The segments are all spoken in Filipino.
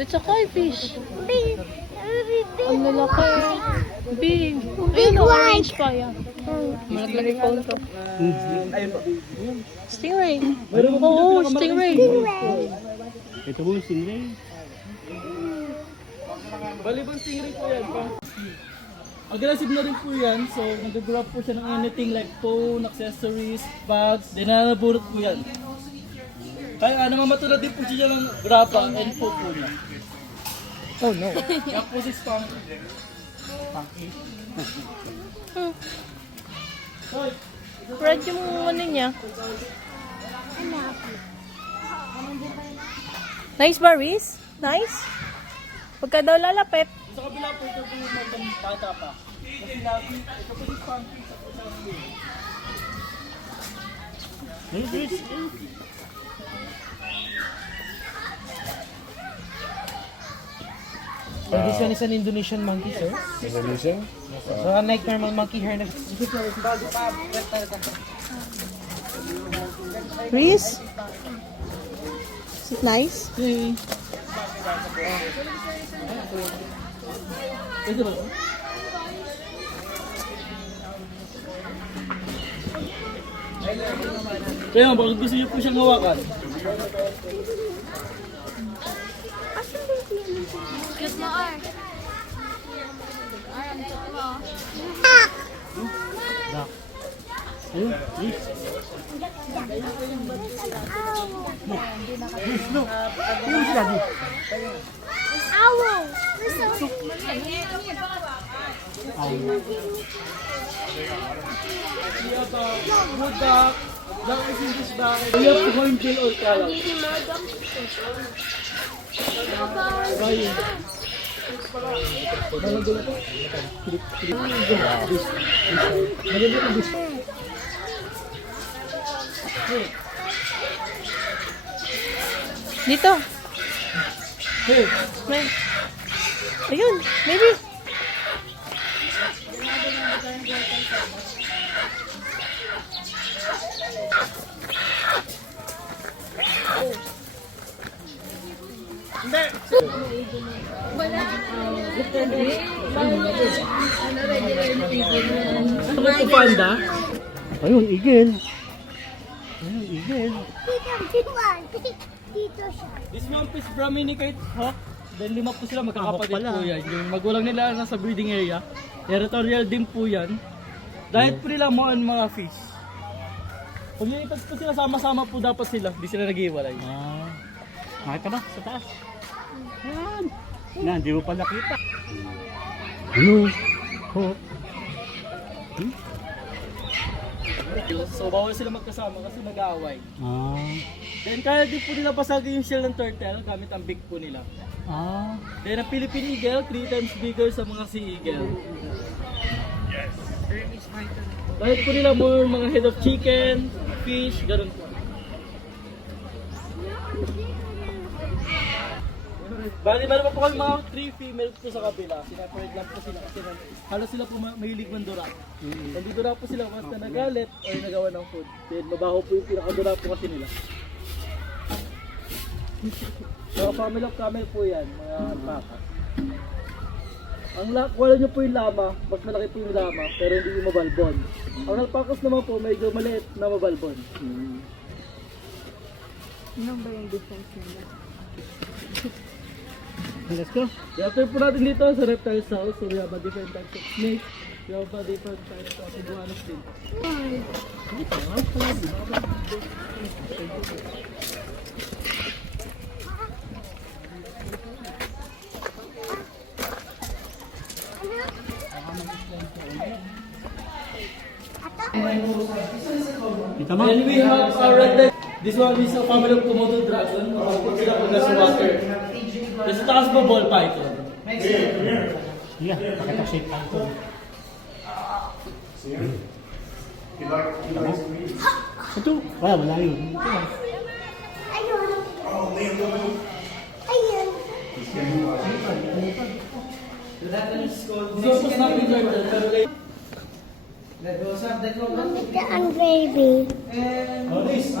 That's a koi fish. Big. Ang lalaki. Big. Ayun, orange pa yan. Malaki phone ko. Stingray. Oo, stingray. Ito po yung stingray. Balibang stingray po yan. Aggressive na rin po yan. So, nag-grab po siya ng anything like phone, accessories, bags. Dinanaburot po yan. Kaya namamatulad din po siya ng graba and po niya. Oh no. Yan po si Spunky. Hoy! Red yung ano niya. Nice ba, Riz? Nice? Pagka daw lalapit. Sa kabila po ito po yung mga bata pa. Kasi natin, ito po si Spunky sa kusang This one is an Indonesian monkey, sir. Indonesia? So unlike normal monkey hair, Riz? Is it nice? Hey! Ito ba? Kaya bakit gusto niyo po siyang hawakan? Cute mo, Ar. Ar, ang cute mo. Ayun, please. No. Ayun sila, di. Owl. Good duck. Duck is in this bag. We have to hornbill or color. Ayun. Dito. Hey, May. Ayun, maybe. ano po panda? Ayun, igel. Ayun, igel. Dito siya. This one is Brahminicate hawk. Then 5 po sila magkakapatid Hawk pala. po yan. Yung magulang nila nasa breeding area. Territorial din po yan. Diet po nila mga fish. Pag nilipat po sila, sama-sama po dapat sila. Hindi sila nag-iwalay. Nakita ba? Sa taas. Yan. Yan, di mo pa nakita. Ano? Oh. So bawal sila magkasama kasi mag-aaway. Ah. Then kaya din po nila pasagin yung shell ng turtle gamit ang beak po nila. Ah. Then ang Philippine eagle, 3 times bigger sa mga sea eagle. Kahit po nila more mga head of chicken, fish, ganun po. Bali, meron pa po kami mga 3 females po sa kabila. Sinaparate lang po sila kasi halos sila po mahilig mandura. Nandito na po sila basta nagalit o nagawa ng food. Then mabaho po yung pinakadura po kasi nila. So, family of camel po yan, mga alpaca. Ang wala nyo po yung lama, mas malaki po yung lama, pero hindi yung mabalbon. Ang alpacas naman po, medyo maliit na mabalbon. Ano ba yung difference nila? Let's go. After po natin dito sa reptile house, so we have a different types of snakes, we have a different types of iguanas din. Kita mo? And we have our red. This one is a family of Komodo dragon. Put sila po sa water. Kasi taas po ball python. Yeah, pakita shape lang ito. Ito, wala yun. Ayun. Ayun. This one was not big turtle, pero like... Mamita ang baby. Oh, this.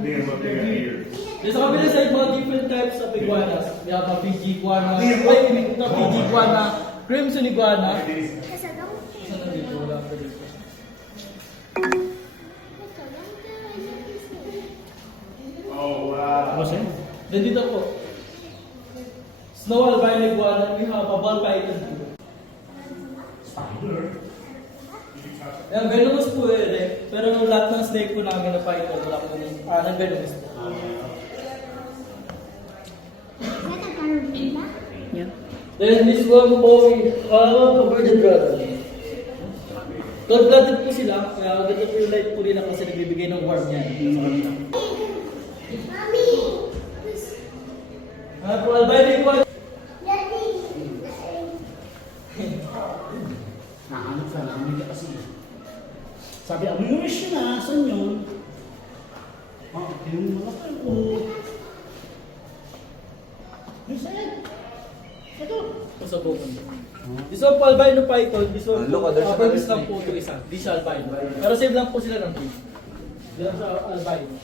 There's sa kabila side, mga different types of iguanas. We have a Fiji iguana, Fiji iguana, crimson iguana. Saan na dito? Wala pa dito. Boss eh? Then dito po, snow albino iguana, we have a ball python too. Yan, venomous po eh. Pero nung lahat ng snake po namin na python, wala po nag-venomous po. Yeah. Then this one po, covered dragon. Cold-blooded po sila, kaya ganito po yung light po nila kasi nagbibigay ng warm yan sa kanila. Po, albino iguana. Nahanap ka lang, hindi kasi. Sabi, ang wish na, saan yun? Yung mga ko. Yes, ito. Sa bukong. This one po albino python, this one po, purpose lang po ito isa. This albino. Pero same lang po sila ng fish. Hindi lang sa albino.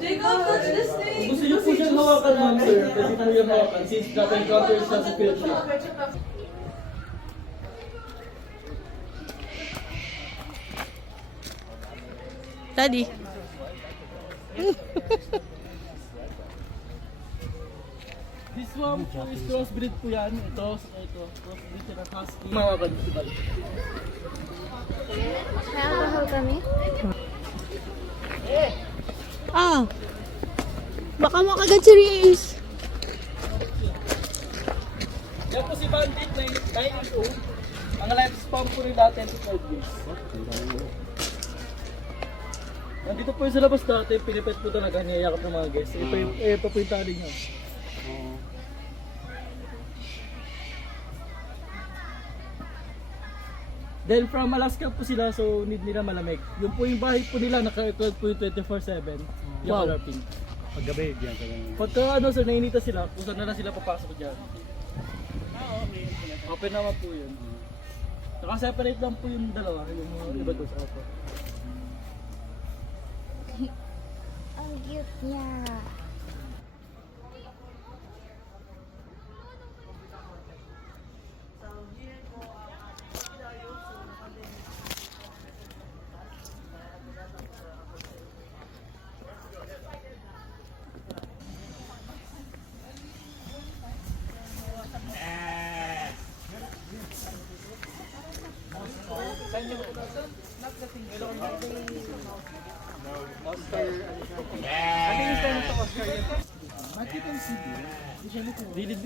Jacob, touch this thing! Gusto niyo po siyang hawakan, ma'am, sir. Kasi tayo yung hawakan since naka-encounter siya sa field trip. Daddy. This one po is crossbreed po yan. Ito. Crossbreed siya ng husky. Mga kanibal. May alcohol kami? Ah! Baka makagat si Reese. Yan po si Bandit, 9 years old. Ang lifespan po nila 10 to 12 years. Nandito po yung sa labas dati, pinipet po talaga, niyayakap ng mga guests. Ito po yung tali niya. Then from Alaska po sila, so need nila malamig. Yung po yung bahay po nila, naka-equal po yung 24/7. Yung Wow. color pink. Paggabi, diyan ka lang. Pagka ano, sir, nainita sila, kung saan na lang sila papasok dyan. Open naman po yun. Naka-separate lang po yung dalawa, yung mga iba doon sa opo. Ang cute niya.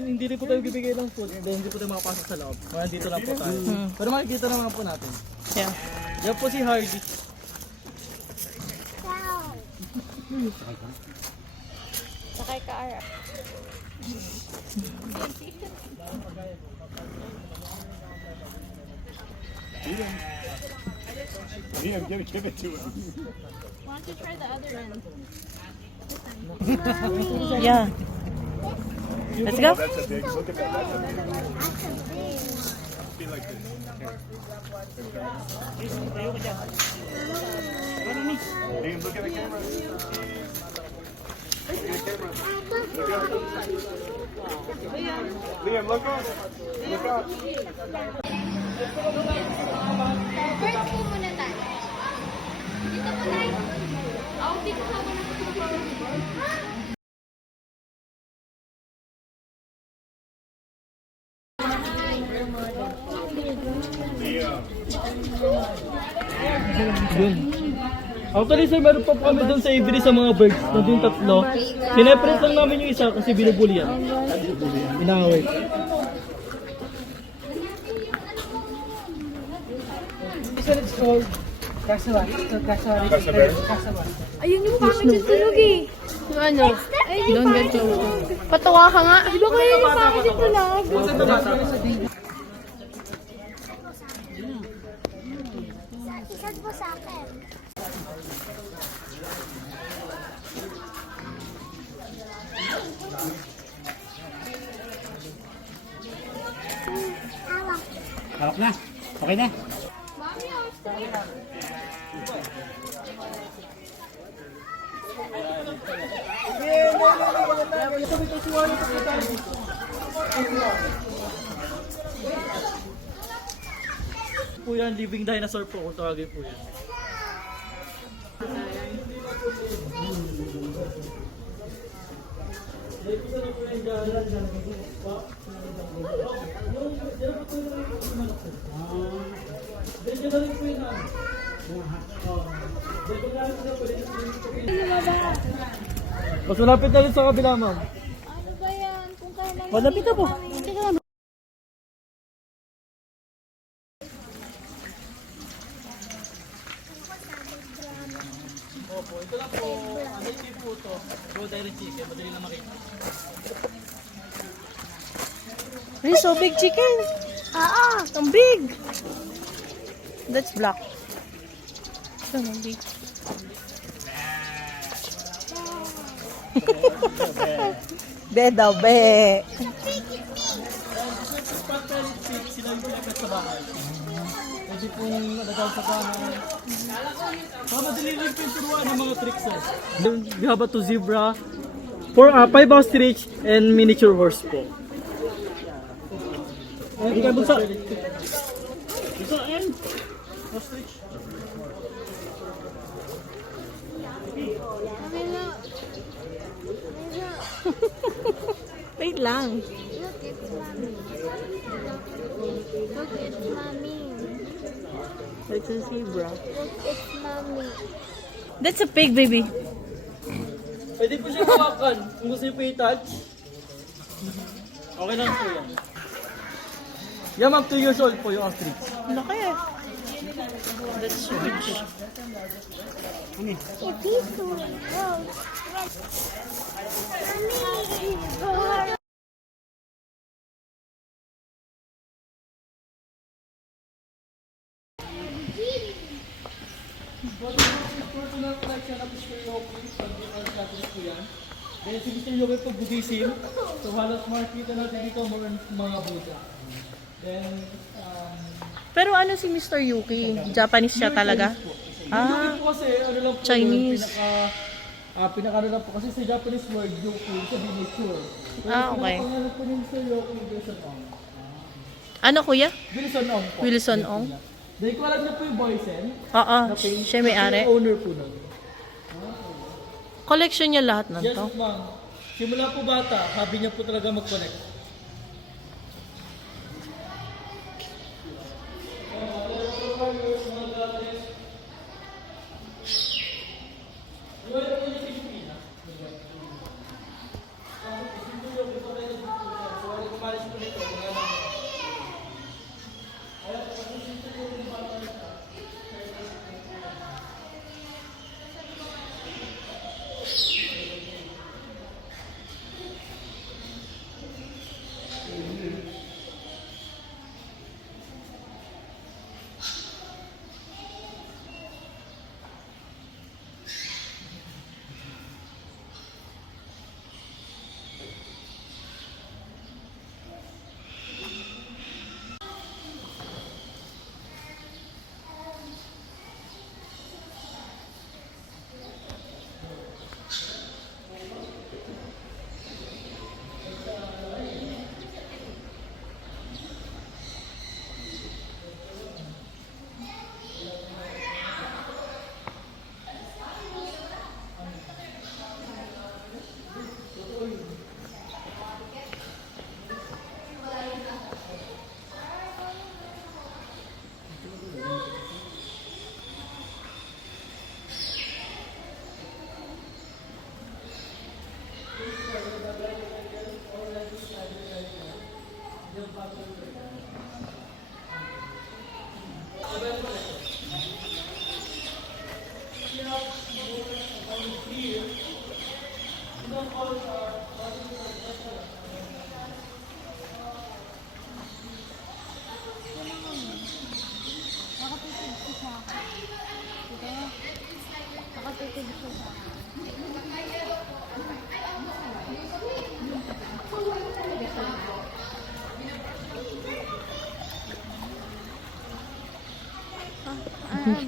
Hindi rin po tayo bibigay ng food, dahil hindi po tayo makapasok sa loob. Mga dito lang po tayo. Pero makikita naman po natin. Yeah. Yan po si Hardy. Sakay ka, Ara. Give it to him. Want to try the other end? Yeah. Let's go. That's a big, look at that. That's a big. That's a big. Be like this. Liam, look at the camera. Look at the camera. Liam, look up. Look up. First po muna tayo. Dito po tayo. Dito ka muna. Yun. Actually sir, meron pa po kami doon sa Avery sa mga birds. Nandun tatlo. Sineparate lang namin yung isa kasi binubuli yan. Inaway. This one is called Casawa. Casawa. Ayun yung mukha kami tunog eh. Yung ano? Don't get close. Patawa ka nga. Di ba kaya yung mukha kami tunog? Isad po sa akin. Hawak na. Okay na. Mommy, Po yan, living dinosaur po kung tawagin po yan. Mas malapit na rin sa kabila, ma'am. Ano ba yan? Kung kailan Malapit na po. Opo, ito lang po. Ano yung po ito? Go direct chicken. Madali na makita. Ay, so big chicken. Ang big. That's black. So big. Be daw, be. Sila yung pinagkat sa bahay. Pwede pong nagawal sa bahay. Madali rin po yung turuan ng mga tricks. We have a 2 zebra, 5 ostrich, and miniature horse po. Ay, ikaw bunsa. Bunsa, and ostrich. Wait lang. Look, it's mommy. Look, it's mommy. It's a zebra. Look, it's mommy. That's a pig, baby. Pwede po siya hawakan. Kung gusto niyo po i-touch. Okay lang po yan. Yan ma'am, 2 years old po yung ostrich. Laki eh. That's huge. If he's so gross. Mommy. Personal collection of Mr. Yoki, pag-i-archatis po yan. Then si Mr. Yoki po Buddhism. So halos makikita natin dito mga Buddha. Then, Pero ano si Mr. Yuki? Japanese siya talaga? Yoki po kasi ano lang po Chinese. pinaka ano lang po kasi sa Japanese word Yoki, sabi nature. Okay. Pinaka po ni Mr. Yoki, Wilson Ong. Ano kuya? Wilson Ong po. Wilson Ong? Dahil ko alam niyo po yung Boysen. Oo, siya may-ari. Yung owner po nun. Collection niya lahat ng Yes, to. ma'am. Simula po bata, hobby niya po talaga mag-connect.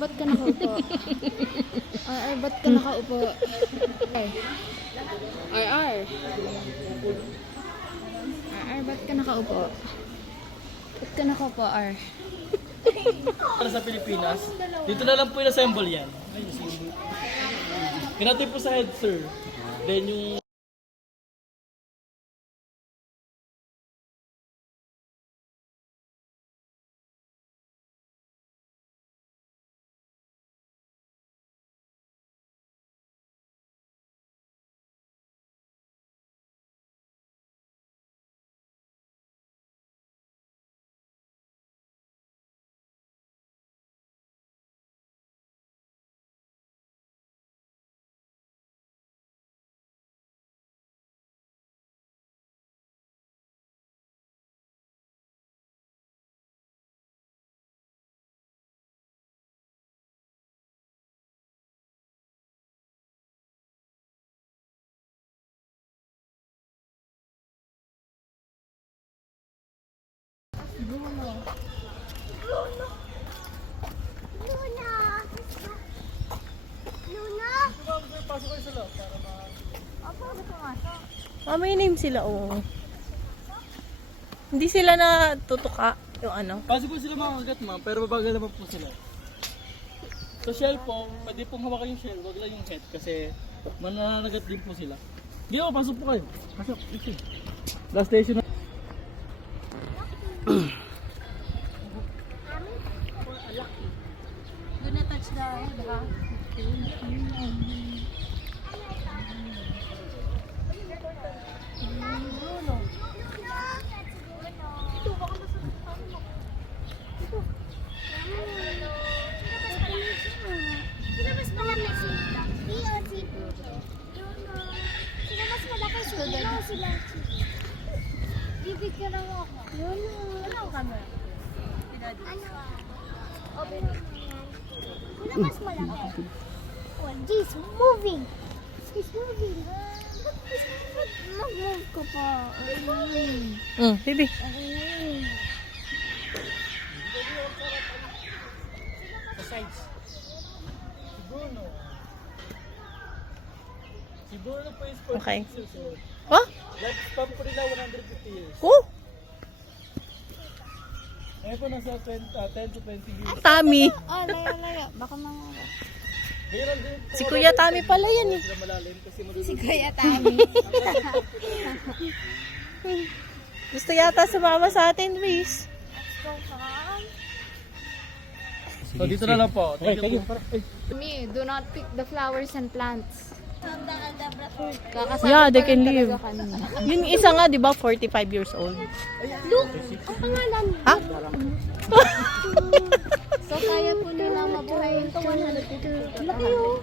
ba't ka nakaupo? Ba't ka nakaupo? Ba't ka nakaupo? Ba't ka nakaupo, Para sa Pilipinas, dito na lang po in-assemble yan. Kinatay po sa head, sir. Then yung May name sila, oo. Hindi sila na tutuka yung ano. possible sila makagat, ma'am, pero mabagal naman po sila. Sa shell po, pwede pong hawakan yung shell, wag lang yung head kasi mananagat din po sila. Sige, pasok po kayo. Pasok, ito. Last station na. Do not touch the baka. Sino mas malaki si Lucky o si Bruno? Sino mas malaki si Bruno o si Lucky? Bibigyan mo ako. Ano kami? Ano? O Bruno yan. Sino mas malaki? Oh, he's moving. He's moving. Mag-move ka pa. Baby. Si Bruno po is Okay. 46 years old. Oh? Lifespan po nila 150 years. Oh? Ngayon po nasa 10 to 20 years. Tami. Oh, layo. Baka mga... Mayroon din po Si Kuya Tami pala yan eh. sila malalim kasi Si Kuya Tami. Gusto yata sumama sa atin, Luis. So dito na lang po. Okay, Thank you kayo. po. Me, do not pick the flowers and plants. Yeah, they can pa rin live. talaga kanina. Yung isa nga, di ba, 45 years old. Ang pangalan niya. Ha? So, kaya po nila mabuhay ito 150. Laki yun.